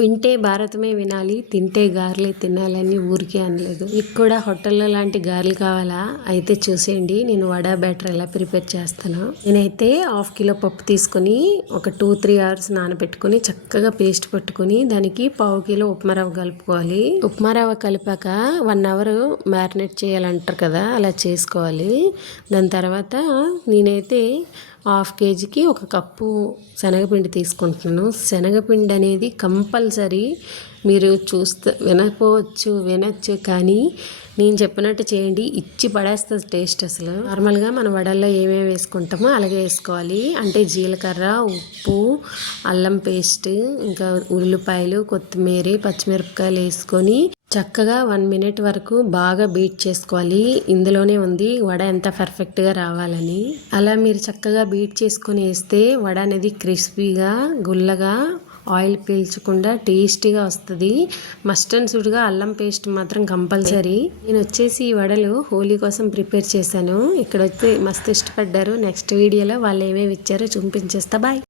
వింటే భారతమే వినాలి, తింటే గారెలే తినాలని ఊరికే అనలేదు. మీకు కూడా హోటల్లో లాంటి గారెలు కావాలా? అయితే చూసేయండి నేను వడ బ్యాటర్ ఎలా ప్రిపేర్ చేస్తాను. నేనైతే 1/2 కిలో పప్పు తీసుకొని ఒక 2-3 అవర్స్ నానబెట్టుకుని చక్కగా పేస్ట్ పట్టుకుని దానికి 1/2 కిలో ఉప్మా రవ్వ కలుపుకోవాలి. ఉప్మా రవ్వ కలిపాక 1 అవర్ మ్యారినేట్ చేయాలంటారు కదా, అలా చేసుకోవాలి. దాని తర్వాత నేనైతే 1/2 కేజీకి 1 కప్పు శనగపిండి తీసుకుంటున్నాను. శనగపిండి అనేది కంపల్సరీ. మీరు వినొచ్చు కానీ నేను చెప్పినట్టు చేయండి, ఇచ్చి పడేస్తుంది టేస్ట్. అసలు నార్మల్గా మన వడల్లో ఏమేమి వేసుకుంటామో అలాగే వేసుకోవాలి. అంటే జీలకర్ర, ఉప్పు, అల్లం పేస్ట్, ఇంకా ఉల్లిపాయలు, కొత్తిమీర, పచ్చిమిరపకాయలు వేసుకొని చక్కగా 1 మినిట్ వరకు బాగా బీట్ చేసుకోవాలి. ఇందులోనే ఉంది వడ ఎంత పర్ఫెక్ట్గా రావాలని. అలా మీరు చక్కగా బీట్ చేసుకొని వేస్తే వడ అనేది క్రిస్పీగా, గుల్లగా, ఆయిల్ పీల్చకుండా టేస్టీగా వస్తుంది. మస్ట్ అండ్ షుడ్గా అల్లం పేస్ట్ మాత్రం కంపల్సరీ. నేను వచ్చేసి ఈ వడలు హోలీ కోసం ప్రిపేర్ చేశాను. ఇక్కడ వచ్చి మస్తు ఇష్టపడ్డారు. నెక్స్ట్ వీడియోలో వాళ్ళు ఏమేమి ఇచ్చారో చూపించేస్తా. బాయ్.